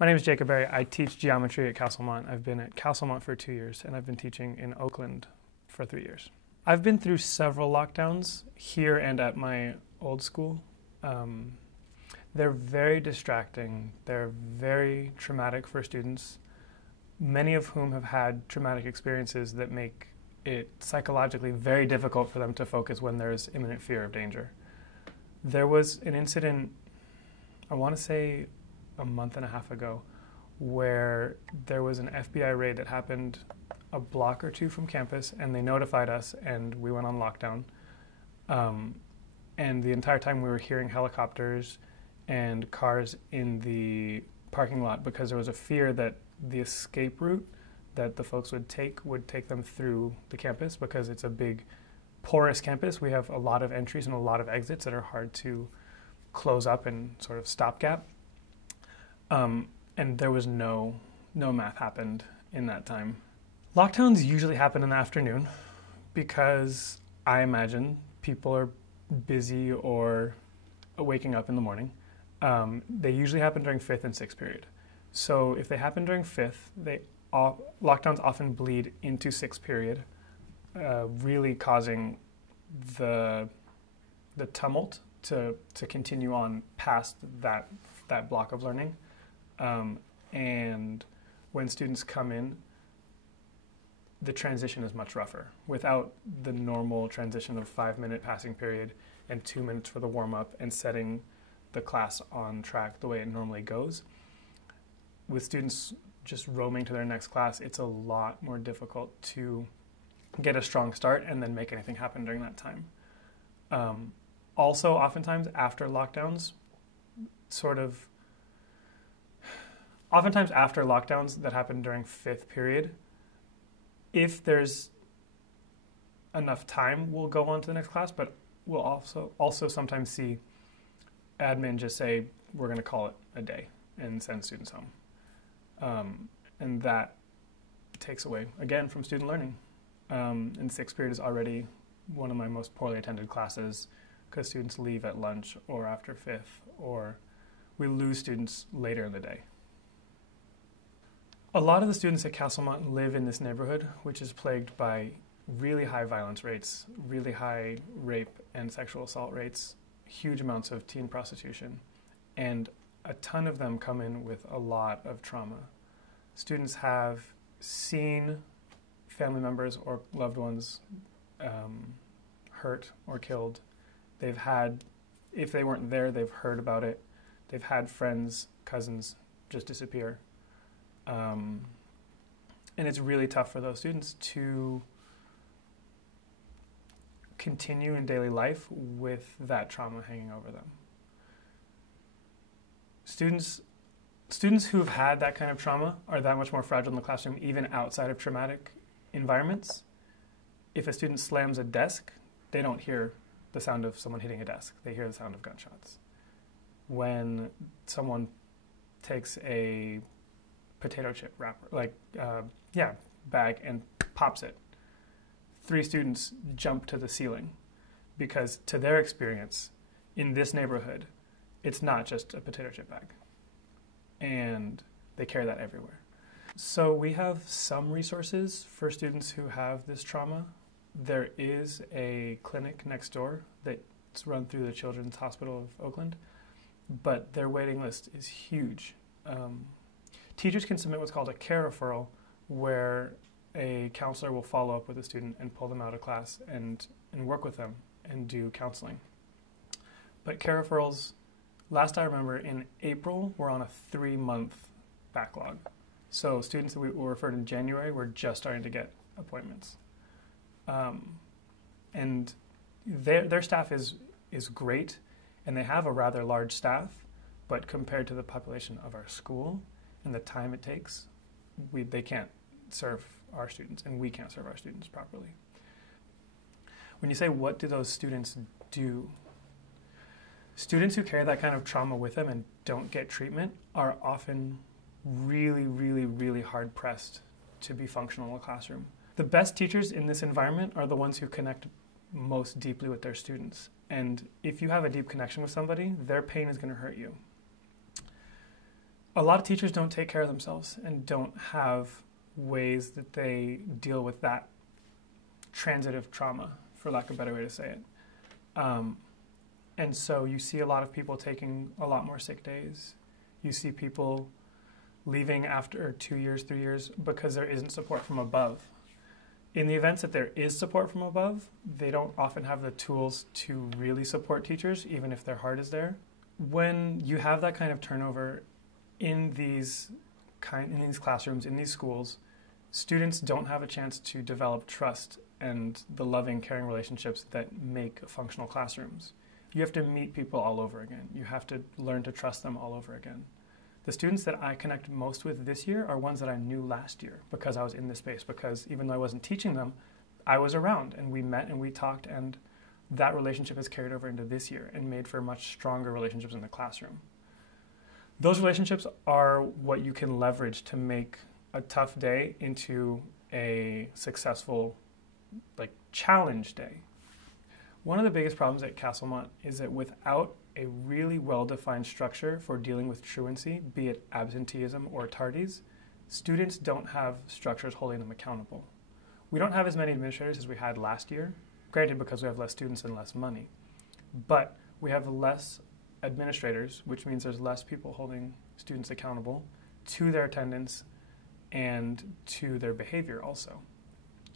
My name is Jacob Berry. I teach geometry at Castlemont. I've been at Castlemont for 2 years, and I've been teaching in Oakland for 3 years. I've been through several lockdowns here and at my old school. They're very distracting. They're very traumatic for students, many of whom have had traumatic experiences that make it psychologically very difficult for them to focus when there's imminent fear of danger. There was an incident, I want to say a month and a half ago, where there was an FBI raid that happened a block or two from campus, and they notified us, and we went on lockdown. And the entire time we were hearing helicopters and cars in the parking lot because there was a fear that the escape route that the folks would take them through the campus, because it's a big, porous campus. We have a lot of entries and a lot of exits that are hard to close up and sort of stopgap. And there was no math happened in that time. Lockdowns usually happen in the afternoon because I imagine people are busy or waking up in the morning. They usually happen during 5th and 6th period. So if they happen during 5th, lockdowns often bleed into 6th period, really causing the tumult to continue on past that block of learning. And when students come in, the transition is much rougher. Without the normal transition of 5-minute passing period and 2 minutes for the warm-up and setting the class on track the way it normally goes, with students just roaming to their next class, it's a lot more difficult to get a strong start and then make anything happen during that time. Also, oftentimes after lockdowns that happen during 5th period, if there's enough time, we'll go on to the next class, but we'll also sometimes see admin just say, we're going to call it a day and send students home. And that takes away, again, from student learning. And 6th period is already one of my most poorly attended classes because students leave at lunch or after 5th, or we lose students later in the day. A lot of the students at Castlemont live in this neighborhood, which is plagued by really high violence rates, really high rape and sexual assault rates, huge amounts of teen prostitution, and a ton of them come in with a lot of trauma. Students have seen family members or loved ones hurt or killed. They've had, if they weren't there, they've heard about it. They've had friends, cousins just disappear. And it's really tough for those students to continue in daily life with that trauma hanging over them. Students who've had that kind of trauma are that much more fragile in the classroom, even outside of traumatic environments. If a student slams a desk, they don't hear the sound of someone hitting a desk. They hear the sound of gunshots. When someone takes a potato chip wrapper, bag, and pops it, 3 students jump to the ceiling because, to their experience, in this neighborhood, it's not just a potato chip bag. And they carry that everywhere. So we have some resources for students who have this trauma. There is a clinic next door that's run through the Children's Hospital of Oakland, but their waiting list is huge. Teachers can submit what's called a care referral, where a counselor will follow up with a student and pull them out of class and work with them and do counseling. But care referrals, last I remember, in April, we're on a 3-month backlog. So students that were referred in January, we're just starting to get appointments. And their staff is great, and they have a rather large staff, but compared to the population of our school and the time it takes, they can't serve our students, and we can't serve our students properly. When you say, what do those students do? Students who carry that kind of trauma with them and don't get treatment are often really, really, really hard-pressed to be functional in the classroom. The best teachers in this environment are the ones who connect most deeply with their students. And if you have a deep connection with somebody, their pain is going to hurt you. A lot of teachers don't take care of themselves and don't have ways that they deal with that transitive trauma, for lack of a better way to say it. And so you see a lot of people taking a lot more sick days. You see people leaving after 2 years, 3 years, because there isn't support from above. In the events that there is support from above, they don't often have the tools to really support teachers, even if their heart is there. When you have that kind of turnover in these classrooms, in these schools, students don't have a chance to develop trust and the loving, caring relationships that make functional classrooms. You have to meet people all over again. You have to learn to trust them all over again. The students that I connect most with this year are ones that I knew last year because I was in this space, because even though I wasn't teaching them, I was around and we met and we talked, and that relationship has carried over into this year and made for much stronger relationships in the classroom. Those relationships are what you can leverage to make a tough day into a successful, challenge day. One of the biggest problems at Castlemont is that without a really well-defined structure for dealing with truancy, be it absenteeism or tardies, students don't have structures holding them accountable. We don't have as many administrators as we had last year, granted because we have less students and less money, but we have less administrators, which means there's less people holding students accountable to their attendance and to their behavior also.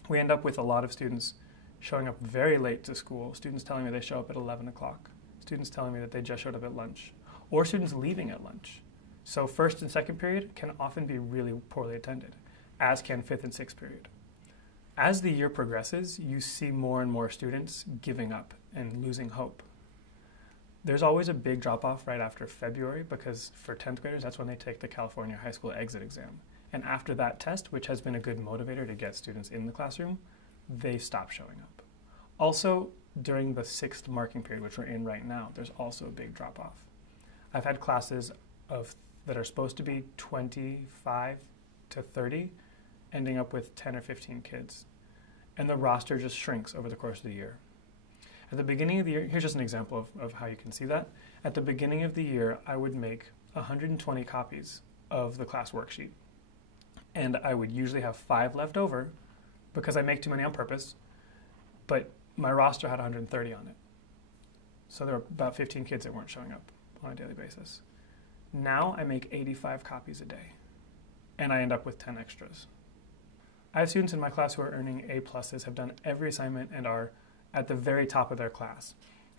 We end up with a lot of students showing up very late to school, students telling me they show up at 11 o'clock, students telling me that they just showed up at lunch, or students leaving at lunch. So first and second period can often be really poorly attended, as can fifth and sixth period. As the year progresses, you see more and more students giving up and losing hope. There's always a big drop-off right after February, because for 10th graders, that's when they take the California High School exit exam. And after that test, which has been a good motivator to get students in the classroom, they stop showing up. Also, during the sixth marking period, which we're in right now, there's also a big drop-off. I've had classes that are supposed to be 25 to 30, ending up with 10 or 15 kids. And the roster just shrinks over the course of the year. At the beginning of the year, here's just an example of how you can see that. At the beginning of the year, I would make 120 copies of the class worksheet. And I would usually have 5 left over because I make too many on purpose, but my roster had 130 on it. So there were about 15 kids that weren't showing up on a daily basis. Now I make 85 copies a day, and I end up with 10 extras. I have students in my class who are earning A+, have done every assignment, and are at the very top of their class.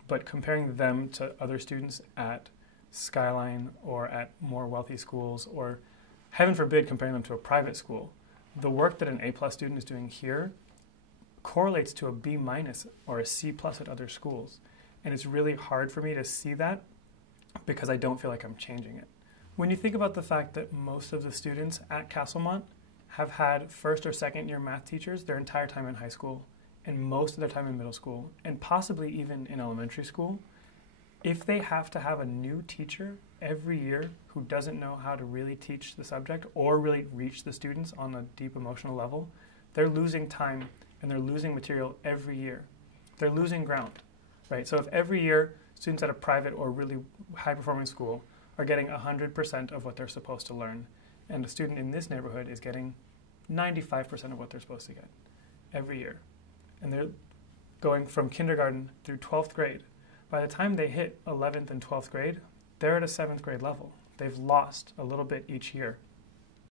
But comparing them to other students at Skyline or at more wealthy schools, or heaven forbid comparing them to a private school, the work that an A+ student is doing here correlates to a B- or a C+ at other schools. And it's really hard for me to see that because I don't feel like I'm changing it. When you think about the fact that most of the students at Castlemont have had first or second year math teachers their entire time in high school, and most of their time in middle school, and possibly even in elementary school, if they have to have a new teacher every year who doesn't know how to really teach the subject or really reach the students on a deep emotional level, they're losing time and they're losing material every year. They're losing ground, right? So if every year students at a private or really high-performing school are getting 100% of what they're supposed to learn, and a student in this neighborhood is getting 95% of what they're supposed to get every year, and they're going from kindergarten through 12th grade, by the time they hit 11th and 12th grade, they're at a 7th grade level. They've lost a little bit each year.